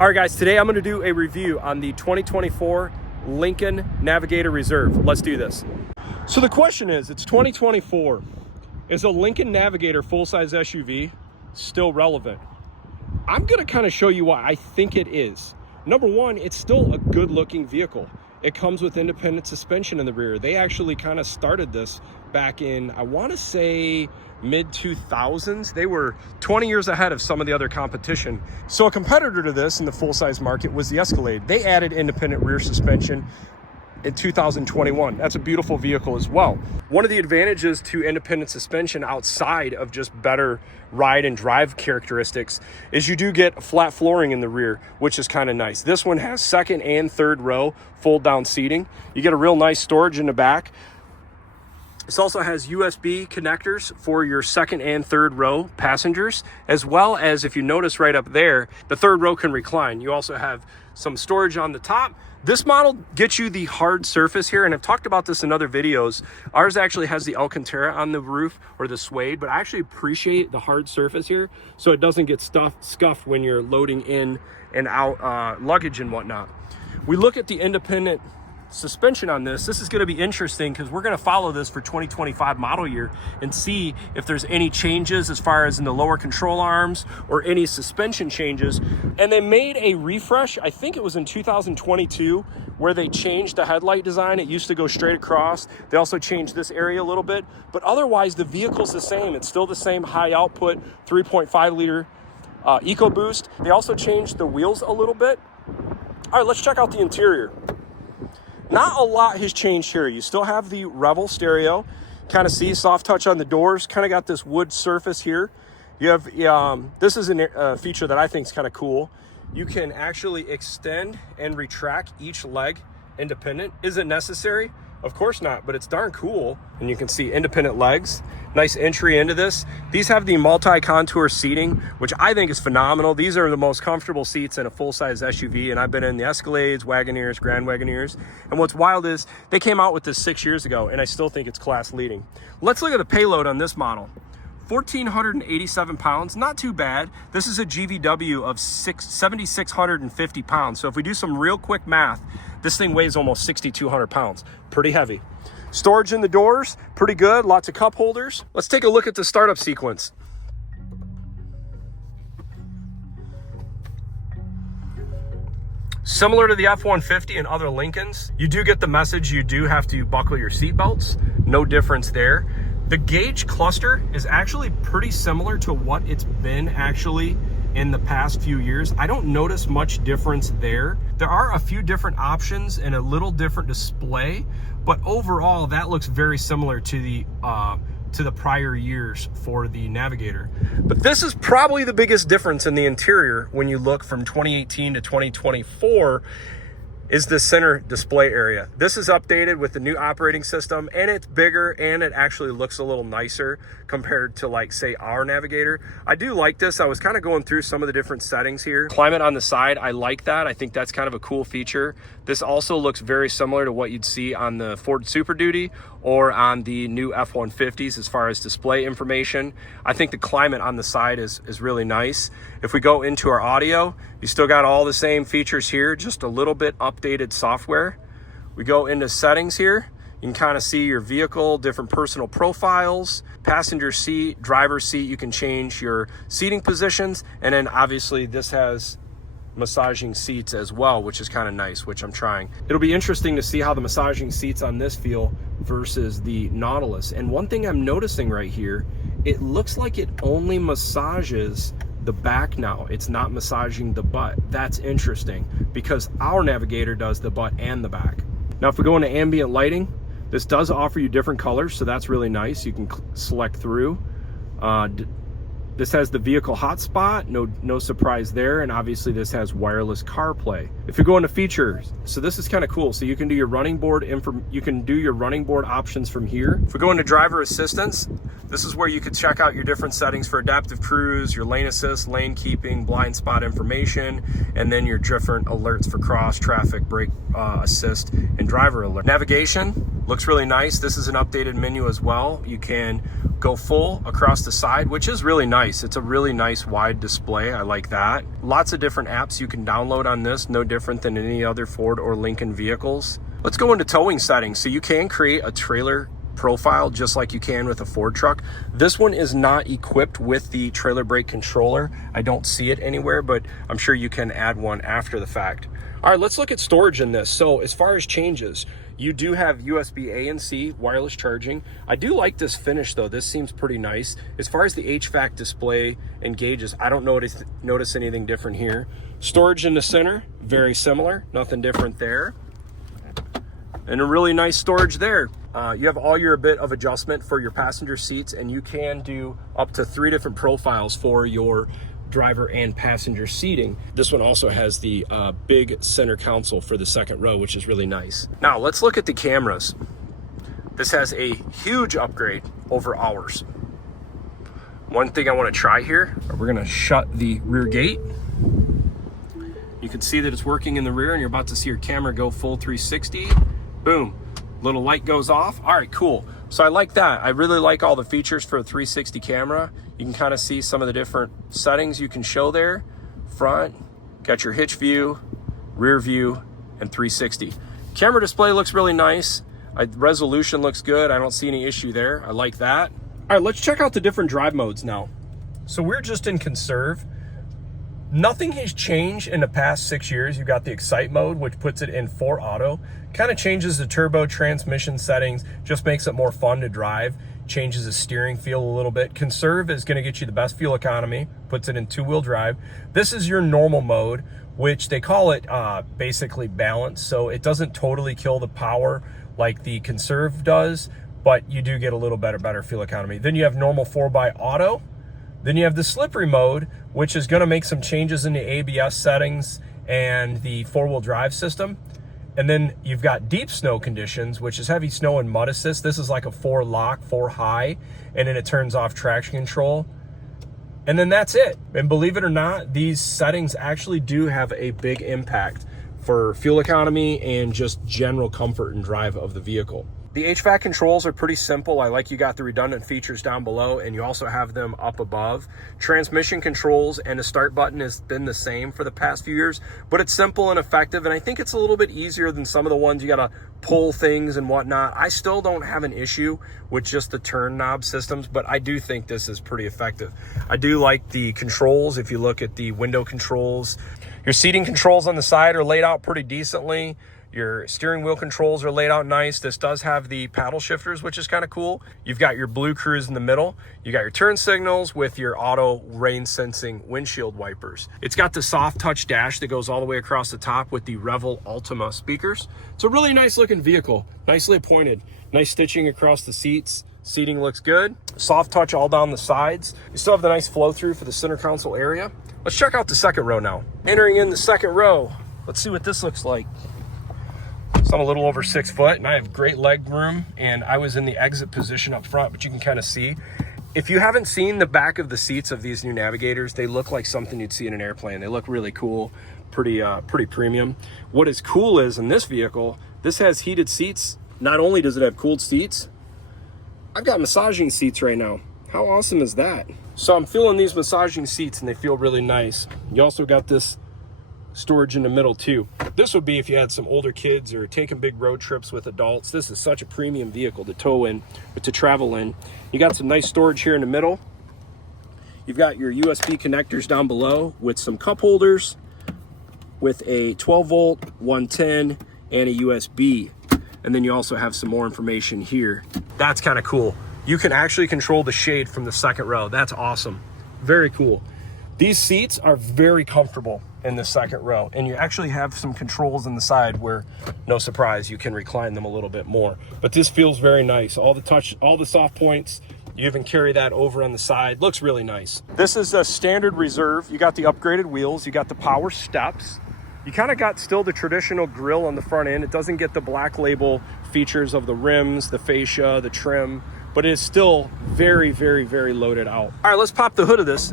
All right, guys, today I'm going to do a review on the 2024 Lincoln Navigator Reserve. Let's do this. So the question is, it's 2024. Is a Lincoln Navigator full-size SUV still relevant? I'm going to kind of show you why I think it is. Number one, it's still a good-looking vehicle. It comes with independent suspension in the rear. They actually kind of started this back in, I want to say, mid-2000s. They were 20 years ahead of some of the other competition. So a competitor to this in the full-size market was the Escalade. They added independent rear suspension in 2021. That's a beautiful vehicle as well. One of the advantages to independent suspension outside of just better ride and drive characteristics is you do get flat flooring in the rear, which is kind of nice. This one has second and third row fold down seating. You get a real nice storage in the back. This also has USB connectors for your second and third row passengers, as well as, if you notice right up there, the third row can recline. You also have some storage on the top. This model gets you the hard surface here, and I've talked about this in other videos. Ours actually has the Alcantara on the roof, or the suede, but I actually appreciate the hard surface here so it doesn't get scuffed when you're loading in and out luggage and whatnot. We look at the independent suspension on this. This is going to be interesting because we're going to follow this for 2025 model year and see if there's any changes as far as in the lower control arms or any suspension changes. And they made a refresh, I think it was in 2022, where they changed the headlight design. It used to go straight across. They also changed this area a little bit, but otherwise the vehicle's the same. It's still the same high output 3.5 liter EcoBoost. They also changed the wheels a little bit. All right, let's check out the interior. Not a lot has changed here. You still have the Revel stereo. Kind of see soft touch on the doors. Kind of got this wood surface here. You have, this is a feature that I think is kind of cool. You can actually extend and retract each leg independent. Is it necessary? Of course not, but it's darn cool. And you can see independent legs. Nice entry into this. These have the multi-contour seating, which I think is phenomenal. These are the most comfortable seats in a full-size SUV, and I've been in the Escalades, Wagoneers, Grand Wagoneers. And what's wild is they came out with this 6 years ago, and I still think it's class leading. Let's look at the payload on this model. 1,487 pounds, not too bad. This is a GVW of 7,650 pounds. So if we do some real quick math, this thing weighs almost 6,200 pounds. Pretty heavy. Storage in the doors, pretty good. Lots of cup holders. Let's take a look at the startup sequence. Similar to the F-150 and other Lincolns, you do get the message you do have to buckle your seatbelts. No difference there. The gauge cluster is actually pretty similar to what it's been actually in the past few years. I don't notice much difference there. There are a few different options and a little different display, but overall that looks very similar to the prior years for the Navigator. But this is probably the biggest difference in the interior when you look from 2018 to 2024 is the center display area. This is updated with the new operating system, and it's bigger, and it actually looks a little nicer compared to, like, say, our Navigator. I do like this. I was kind of going through some of the different settings here. Climate on the side, I like that. I think that's kind of a cool feature. This also looks very similar to what you'd see on the Ford Super Duty or on the new F-150s as far as display information. I think the climate on the side is really nice. If we go into our audio, you still got all the same features here, just a little bit updated software. We go into settings here. You can kind of see your vehicle, different personal profiles, passenger seat, driver's seat. You can change your seating positions. And then obviously this has massaging seats as well, which is kind of nice, which I'm trying. It'll be interesting to see how the massaging seats on this feel versus the Nautilus. And one thing I'm noticing right here, it looks like it only massages the back now. It's not massaging the butt. That's interesting because our Navigator does the butt and the back. Now, if we go into ambient lighting, this does offer you different colors, so that's really nice. You can select through. This has the vehicle hotspot, no surprise there, and obviously this has wireless CarPlay. If you go into features, so this is kind of cool. So you can do your running board options from here. If we go into driver assistance, this is where you could check out your different settings for adaptive cruise, your lane assist, lane keeping, blind spot information, and then your different alerts for cross, traffic, brake assist, and driver alert. Navigation looks really nice. This is an updated menu as well. You can go full across the side, which is really nice. It's a really nice wide display. I like that. Lots of different apps you can download on this, no different than any other Ford or Lincoln vehicles. Let's go into towing settings. So you can create a trailer profile just like you can with a Ford truck. This one is not equipped with the trailer brake controller. I don't see it anywhere, but I'm sure you can add one after the fact. All right, let's look at storage in this. So as far as changes, you do have USB A and C wireless charging. I do like this finish though. This seems pretty nice. As far as the HVAC display and gauges, I don't notice anything different here. Storage in the center, very similar, nothing different there. And a really nice storage there. You have all your bit of adjustment for your passenger seats, and you can do up to 3 different profiles for your driver and passenger seating. This one also has the big center console for the second row, which is really nice. Now let's look at the cameras. This has a huge upgrade over ours. One thing I want to try here, we're going to shut the rear gate. You can see that it's working in the rear, and you're about to see your camera go full 360. Boom, little light goes off. All right, cool. So I like that. I really like all the features for a 360 camera. You can kind of see some of the different settings you can show there. Front, got your hitch view, rear view, and 360. Camera display looks really nice. Resolution looks good. I don't see any issue there. I like that. All right, let's check out the different drive modes now. So we're just in conserve. Nothing has changed in the past 6 years. You've got the Excite mode, which puts it in 4 auto. Kind of changes the turbo transmission settings, just makes it more fun to drive, changes the steering feel a little bit. Conserve is going to get you the best fuel economy, puts it in 2-wheel drive. This is your normal mode, which they call it basically balance. So it doesn't totally kill the power like the Conserve does, but you do get a little better fuel economy. Then you have normal 4x auto. Then you have the slippery mode, which is going to make some changes in the ABS settings and the 4-wheel drive system. And then you've got deep snow conditions, which is heavy snow and mud assist. This is like a 4 lock, 4 high, and then it turns off traction control. And then that's it. And believe it or not, these settings actually do have a big impact for fuel economy and just general comfort and drive of the vehicle. The HVAC controls are pretty simple. I like you got the redundant features down below, and you also have them up above. Transmission controls and the start button has been the same for the past few years, but it's simple and effective, and I think it's a little bit easier than some of the ones you gotta pull things and whatnot. I still don't have an issue with just the turn knob systems, but I do think this is pretty effective. I do like the controls. If you look at the window controls, your seating controls on the side are laid out pretty decently. Your steering wheel controls are laid out nice. This does have the paddle shifters, which is kind of cool. You've got your blue cruise in the middle. You got your turn signals with your auto rain sensing windshield wipers. It's got the soft touch dash that goes all the way across the top with the Revel Ultima speakers. It's a really nice looking vehicle, nicely appointed. Nice stitching across the seats. Seating looks good. Soft touch all down the sides. You still have the nice flow through for the center console area. Let's check out the second row now. Entering in the second row, let's see what this looks like. So I'm a little over 6 foot and I have great leg room, and I was in the exit position up front, but you can kind of see. If you haven't seen the back of the seats of these new Navigators, they look like something you'd see in an airplane. They look really cool, pretty premium. What is cool is in this vehicle, this has heated seats. Not only does it have cooled seats, I've got massaging seats right now. How awesome is that? So I'm feeling these massaging seats and they feel really nice. You also got this storage in the middle too. This would be if you had some older kids or taking big road trips with adults. This is such a premium vehicle to tow in, but to travel in. You got some nice storage here in the middle. You've got your USB connectors down below with some cup holders with a 12 volt, 110, and a USB. And then you also have some more information here. That's kind of cool. You can actually control the shade from the second row. That's awesome. Very cool. These seats are very comfortable in the second row, and you actually have some controls in the side where, no surprise, you can recline them a little bit more. But this feels very nice. All the touch, all the soft points, you even carry that over on the side. Looks really nice. This is a standard reserve. You got the upgraded wheels, you got the power steps. You kind of got still the traditional grille on the front end. It doesn't get the black label features of the rims, the fascia, the trim, but it is still very, very, very loaded out. All right, let's pop the hood of this.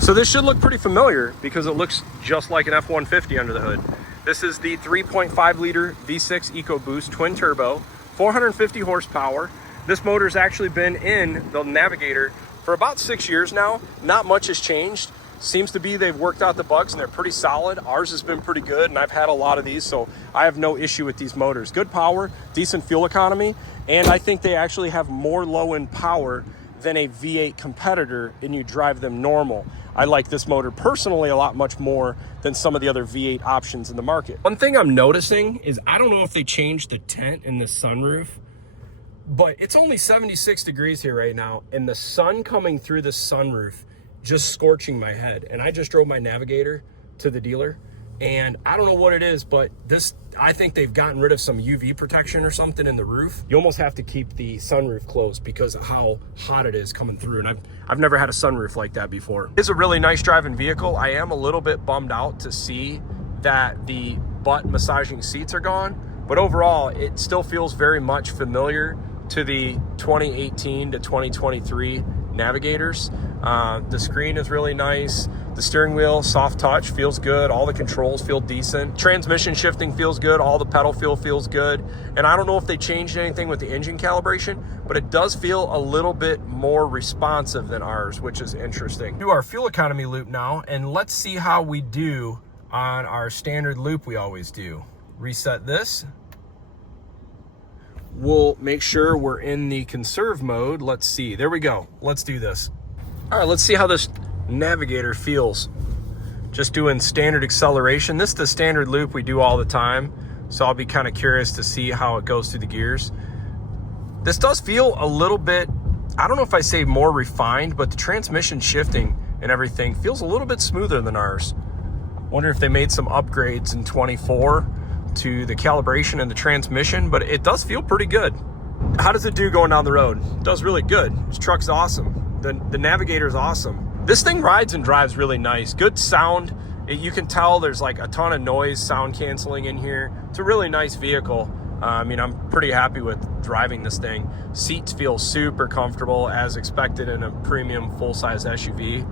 So this should look pretty familiar because it looks just like an F-150 under the hood. This is the 3.5 liter V6 EcoBoost twin turbo, 450 horsepower. This motor's actually been in the Navigator for about 6 years now. Not much has changed. Seems to be they've worked out the bugs and they're pretty solid. Ours has been pretty good, and I've had a lot of these, so I have no issue with these motors. Good power, decent fuel economy, and I think they actually have more low-end power than a V8 competitor, and you drive them normal. I like this motor personally a lot much more than some of the other V8 options in the market. One thing I'm noticing is, I don't know if they changed the tent in the sunroof, but it's only 76 degrees here right now, and the sun coming through the sunroof just scorching my head. And I just drove my Navigator to the dealer, and I don't know what it is, but this, I think they've gotten rid of some UV protection or something in the roof. You almost have to keep the sunroof closed because of how hot it is coming through, and I've never had a sunroof like that before. It's a really nice driving vehicle. I am a little bit bummed out to see that the butt massaging seats are gone, but overall it still feels very much familiar to the 2018 to 2023 Navigators. The screen is really nice. The steering wheel, soft touch, feels good. All the controls feel decent. Transmission shifting feels good. All the pedal feel feels good. And I don't know if they changed anything with the engine calibration, but it does feel a little bit more responsive than ours, which is interesting. Do our fuel economy loop now, and let's see how we do on our standard loop we always do. Reset this. We'll make sure we're in the conserve mode. Let's see, there we go. Let's do this. All right, let's see how this Navigator feels. Just doing standard acceleration. This is the standard loop we do all the time, so I'll be kind of curious to see how it goes through the gears. This does feel a little bit, I don't know if I say more refined, but the transmission shifting and everything feels a little bit smoother than ours. Wonder if they made some upgrades in 24 to the calibration and the transmission, but it does feel pretty good. How does it do going down the road? It does really good. This truck's awesome. The Navigator is awesome. This thing rides and drives really nice. Good sound. You can tell there's like a ton of noise, sound canceling in here. It's a really nice vehicle. I mean, I'm pretty happy with driving this thing. Seats feel super comfortable as expected in a premium full-size SUV.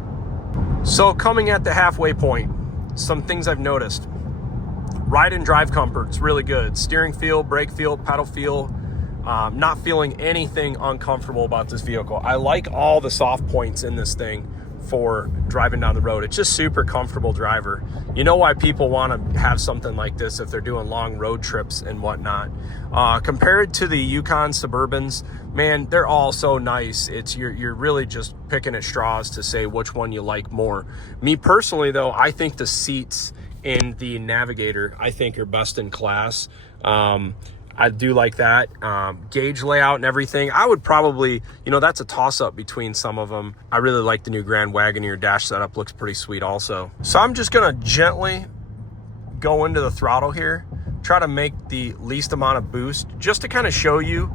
So coming at the halfway point, some things I've noticed. Ride and drive comfort's really good. Steering feel, brake feel, pedal feel. Not feeling anything uncomfortable about this vehicle. I like all the soft points in this thing for driving down the road. It's just super comfortable driver. You know why people want to have something like this if they're doing long road trips and whatnot. Compared to the Yukon Suburbans, man, they're all so nice. It's you're really just picking at straws to say which one you like more. Me personally though, I think the seats in the Navigator, I think, are best in class. I do like that. Gauge layout and everything. I would probably, you know, that's a toss-up between some of them. I really like the new Grand Wagoneer dash setup. Looks pretty sweet also. So I'm just gonna gently go into the throttle here, try to make the least amount of boost, just to kind of show you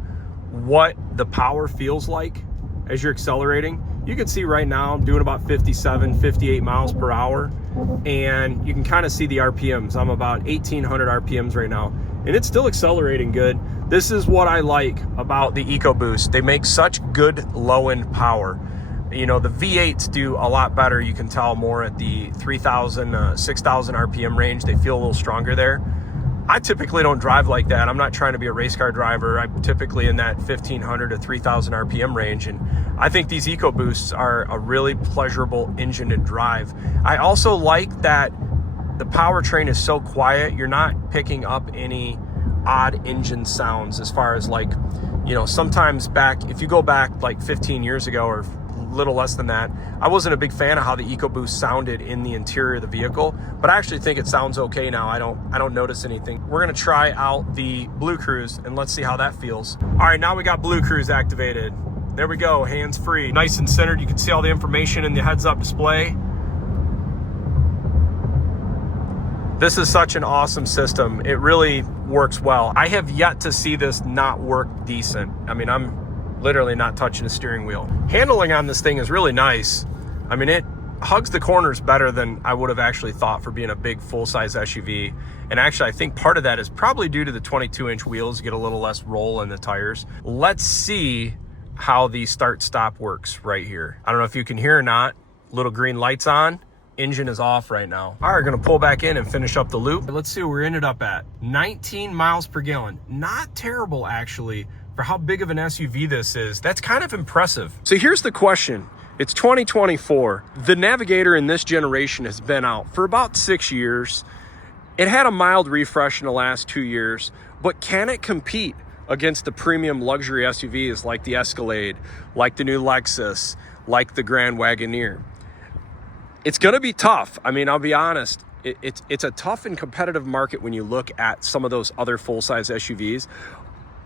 what the power feels like as you're accelerating. You can see right now I'm doing about 57, 58 miles per hour, and you can kind of see the RPMs. I'm about 1,800 RPMs right now, and it's still accelerating good. This is what I like about the EcoBoost. They make such good low-end power. You know, the V8s do a lot better. You can tell more at the 3,000, 6,000 RPM range. They feel a little stronger there. I typically don't drive like that. I'm not trying to be a race car driver. I'm typically in that 1,500 to 3,000 RPM range, and I think these EcoBoosts are a really pleasurable engine to drive. I also like that the powertrain is so quiet. You're not picking up any odd engine sounds as far as, like, you know, sometimes back, if you go back like 15 years ago or little less than that, I wasn't a big fan of how the EcoBoost sounded in the interior of the vehicle, but I actually think it sounds okay now. I don't notice anything. We're gonna try out the Blue Cruise and let's see how that feels. All right, now we got Blue Cruise activated. There we go, hands free. Nice and centered. You can see all the information in the heads-up display. This is such an awesome system. It really works well. I have yet to see this not work decent. I mean, I'm literally not touching the steering wheel. Handling on this thing is really nice. I mean, it hugs the corners better than I would have actually thought for being a big full-size SUV. And actually, I think part of that is probably due to the 22-inch wheels. You get a little less roll in the tires. Let's see how the start-stop works right here. I don't know if you can hear or not. Little green lights on. Engine is off right now. All right, gonna pull back in and finish up the loop. Let's see where we ended up at. 19 miles per gallon. Not terrible, actually, For how big of an SUV this is, that's kind of impressive. So here's the question. It's 2024. The Navigator in this generation has been out for about 6 years. It had a mild refresh in the last 2 years, but can it compete against the premium luxury SUVs like the Escalade, like the new Lexus, like the Grand Wagoneer? It's gonna be tough. I mean, I'll be honest, it's a tough and competitive market when you look at some of those other full-size SUVs.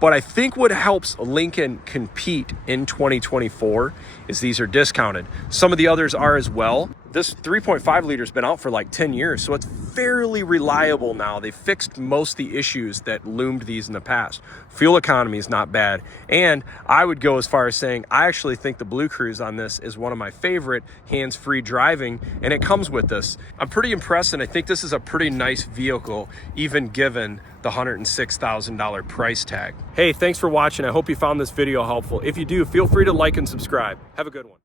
But I think what helps Lincoln compete in 2024 is these are discounted. Some of the others are as well. This 3.5 liter has been out for like 10 years, so it's fairly reliable now. They fixed most of the issues that loomed these in the past. Fuel economy is not bad. And I would go as far as saying, I actually think the Blue Cruise on this is one of my favorite hands-free driving, and it comes with this. I'm pretty impressed, and I think this is a pretty nice vehicle, even given the $106,000 price tag. Hey, thanks for watching. I hope you found this video helpful. If you do, feel free to like and subscribe. Have a good one.